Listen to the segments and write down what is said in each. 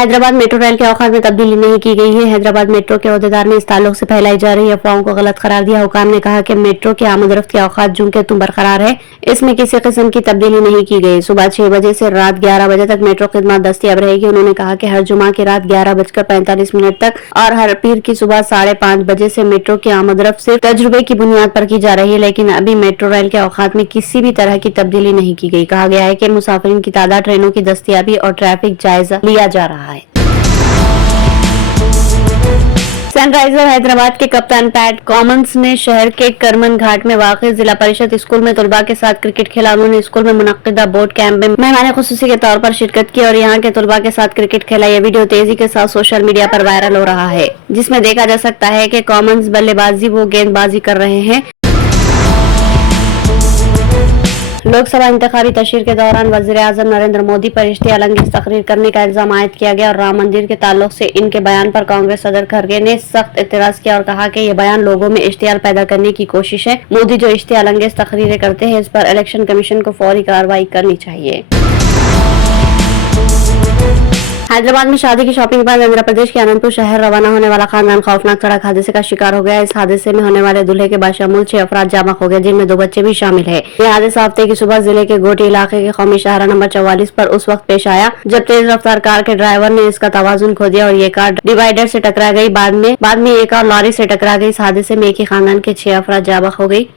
Hyderabad metro rail के औकात में तब्दीली नहीं की गई है। हैदराबाद मेट्रो के अहदेदार ने इस ताल्लुक से फैलाई जा रही अफवाहों को गलत करार दिया। हुकाम ने कहा कि मेट्रो के आमद रफ्त के औकात जूं के तुम बरकरार है, इसमें किसी किस्म की तब्दीली नहीं की गई। सुबह 6 बजे से रात 11 बजे तक मेट्रो खिदमत दस्तियाब रहेगी। उन्होंने कहा कि हर जुमा की रात 11:45 तक और हर पीर की सुबह 5:30 बजे से मेट्रो की आमद रफ्त सिर्फ तजुर्बे की बुनियाद पर की जा रही है, लेकिन अभी मेट्रो रेल के औकात में किसी भी तरह की तब्दीली नहीं की गई। कहा गया है कि मुसाफिरीन की तादाद, ट्रेनों की दस्तियाबी और ट्रैफिक जायजा लिया जा रहा है। सनराइजर हैदराबाद के कप्तान पैट कमिंस ने शहर के करमन घाट में वाक़ई जिला परिषद स्कूल में तलबा के साथ क्रिकेट खेला। उन्होंने स्कूल में मुनक्किदा बोर्ड कैंप में मेहमान खुसूसी के तौर पर शिरकत की और यहाँ के तलबा के साथ क्रिकेट खेला। यह वीडियो तेजी के साथ सोशल मीडिया पर वायरल हो रहा है, जिसमें देखा जा सकता है कि कमिंस बल्लेबाजी वो गेंदबाजी कर रहे हैं। लोकसभा इंतखाबी तशरीह के दौरान वज़ीर-ए-आज़म नरेंद्र मोदी पर इश्तियाल अंगेज तकरीर करने का इल्जाम आयद किया गया और राम मंदिर के ताल्लुक से इनके बयान पर कांग्रेस सदर खड़गे ने सख्त एतराज किया और कहा कि ये बयान लोगों में इश्तियाल पैदा करने की कोशिश है। मोदी जो इश्तियाल अंगेज तकरीरें करते हैं, इस पर इलेक्शन कमीशन को फौरी कार्रवाई करनी चाहिए। हैदराबाद में शादी की शॉपिंग के बाद आंध्र प्रदेश के अनंतपुर शहर रवाना होने वाला खानदान खौफनाक सड़क हादसे का शिकार हो गया। इस हादसे में होने वाले दूल्हे के बाशमूल 6 अफराद जामक हो गए, जिनमें 2 बच्चे भी शामिल है। यह हादसा हफ्ते की सुबह जिले के गोटी इलाके के कौमी शाहरा नंबर 44 पर उस वक्त पेश आया जब तेज रफ्तार कार के ड्राइवर ने इसका तवाजुन खो दिया और ये कार डिवाइडर से टकरा गई। बाद में एक और लॉरी से टकरा गई। इस हादसे में एक ही खानदान के 6 अफराद जामक हो गई।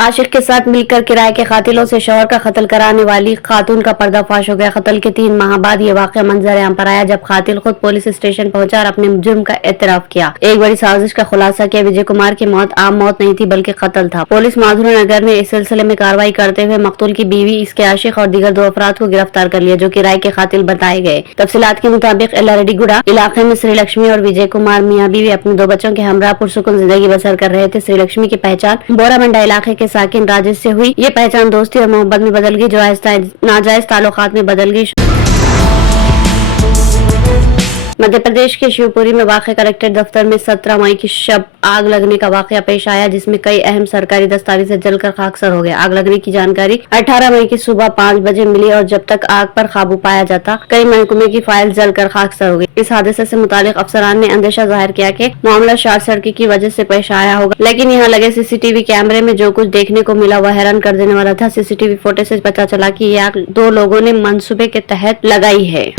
आशिक के साथ मिलकर किराए के कातिलों से शौहर का कत्ल कराने वाली खातून का पर्दाफाश हो गया। कत्ल के 3 माह बाद ये वाकया मंजर-ए-आम पर आया, जब कातिल खुद पुलिस स्टेशन पहुंचा और अपने जुर्म का एतराफ किया। एक बड़ी साजिश का खुलासा किया। विजय कुमार की मौत आम मौत नहीं थी बल्कि कत्ल था। पुलिस माधुरी नगर ने इस सिलसिले में कार्रवाई करते हुए मकतूल की बीवी, इसके आशिक और दीगर 2 अफराद को गिरफ्तार कर लिया, जो किराए के कातिल बताए गए। तफसीलात के मुताबिक एल्लारेड्डीगुड़ा इलाके में श्रीलक्ष्मी और विजय कुमार मियाँ बीवी अपने 2 बच्चों के हमरा पुरसुकून जिंदगी बसर कर रहे थे। श्रीलक्ष्मी की पहचान बोरामंडा इलाके के साकिन राजेश से हुई। ये पहचान दोस्ती और मोहब्बत में बदल गई, जो नाजायज ताल्लुकात में बदल गई। मध्य प्रदेश के शिवपुरी में वाक़ कलेक्टर दफ्तर में 17 मई की शब आग लगने का वाक़या पेश आया, जिसमें कई अहम सरकारी दस्तावेज जलकर खाकसर हो गए। आग लगने की जानकारी 18 मई की सुबह 5 बजे मिली और जब तक आग पर काबू पाया जाता, कई महकमे की फाइल जलकर खाकसर हो गई। इस हादसे से मुतालिक अफसरान ने अंदेशा जाहिर किया कि मामला शॉर्ट सर्किट की वजह से पेश आया होगा, लेकिन यहाँ लगे सीसीटीवी कैमरे में जो कुछ देखने को मिला वह हैरान कर देने वाला था। सीसीटीवी फुटेज से पता चला कि ये आग 2 लोगों ने मंसूबे के तहत लगाई है।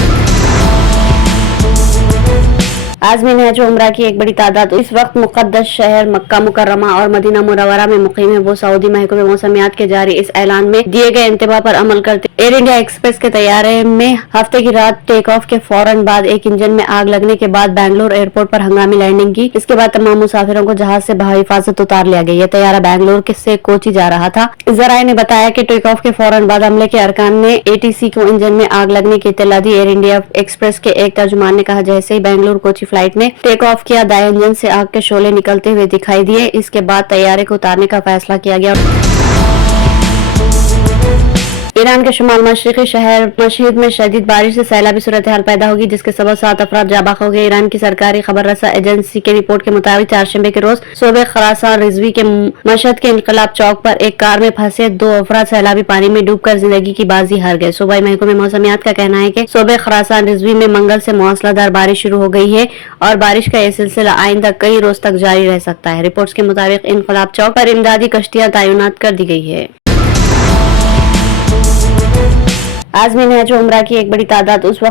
आज़मीन हज व उम्रा की एक बड़ी तादाद इस वक्त मुक़द्दस शहर मक्का मुकर्रमा और मदीना मुनव्वरा में मुक़ीम है। वो सऊदी महकमे मौसमियात के जारी इस ऐलान में दिए गए इंतबाह पर अमल करते एयर इंडिया एक्सप्रेस के तैयारे में हफ्ते की रात टेक ऑफ के फौरन बाद एक इंजन में आग लगने के बाद बेंगलुरु एयरपोर्ट पर हंगामी लैंडिंग की। इसके बाद तमाम मुसाफिरों को जहाज से बहिफाजत उतार लिया गया। यह तैयारा बेंगलुरु से कोची जा रहा था। ज़राए ने बताया कि टेक ऑफ के फौरन बाद अमले के अरकान ने ATC को इंजन में आग लगने की इत्तला दी। एयर इंडिया एक्सप्रेस के एक तर्जुमान ने कहा, जैसे ही बेंगलुरु कोची फ्लाइट ने टेक ऑफ किया, दाएं इंजन से आग के शोले निकलते हुए दिखाई दिए। इसके बाद तैयारे को उतारने का फैसला किया गया। ईरान के शुमाल मशरिकी शहर मशहद में शदीद बारिश से सैलाबी सूरत हाल पैदा होगी, जिसके सबब 7 अफराद जाबाक हो गए। ईरान की सरकारी खबर रसा एजेंसी की रिपोर्ट के मुताबिक चारशंबे के रोज सूबे खुरासान रिजवी के मशहद के इनकलाब चौक पर एक कार में फंसे 2 अफराद सैलाबी पानी में डूबकर जिंदगी की बाजी हार गए। सूबाई महकमे मौसमियात का कहना है कि सूबे खुरासान रिजवी में मंगल से मौसलाधार बारिश शुरू हो गई है और बारिश का यह सिलसिला आइंदा कई रोज तक जारी रह सकता है। रिपोर्ट्स के मुताबिक इनकलाब चौक पर इमदादी कश्तियां तैनात कर दी गई है। आज़मीन हज व उम्रा की एक बड़ी तादाद इस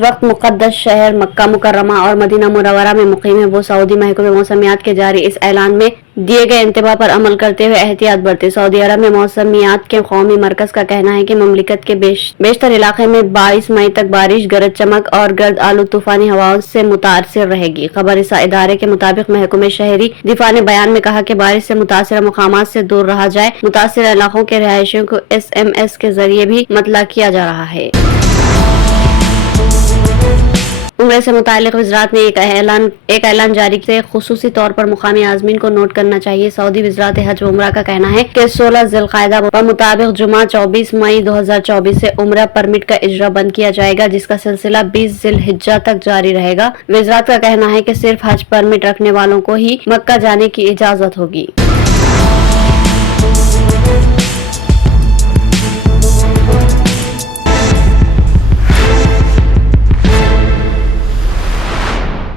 वक्त मुक़द्दस शहर मक्का मुकर्रमा और मदीना मुनव्वरा में मुक़ीम है। वो सऊदी महकमे मौसमियात के जारी इस ऐलान में दिए गए इंतबाह पर अमल करते हुए एहतियात बरते। सऊदी अरब में मौसमियात के कौमी मरकज का कहना है कि ममलिकत के बेशतर इलाके में 22 मई तक बारिश, गरज चमक और गर्द आलू तूफानी हवाओं से मुतासिर रहेगी। खबर रसा इदारे के मुताबिक महकमे शहरी दिफा ने बयान में कहा कि बारिश से मुतासिर मकामात से दूर रहा जाए। मुतासिर इलाकों के रिहायशियों को SMS के जरिए भी मतला किया जा रहा है। उम्रे से मुतालिक वज़रात ने एक ऐलान जारी किया। खुसूसी तौर पर मुकामी आज़मीन को नोट करना चाहिए। सऊदी वज़रात हज व उम्रा का कहना है कि 16 ज़िलक़ादा व मुताबिक जुमा 24 मई 2024 से उम्रा परमिट का इजरा बंद किया जाएगा, जिसका सिलसिला 20 ज़िलहिज्जा तक जारी रहेगा। वज़रात का कहना है कि सिर्फ हज परमिट रखने वालों को ही मक्का जाने की इजाजत होगी।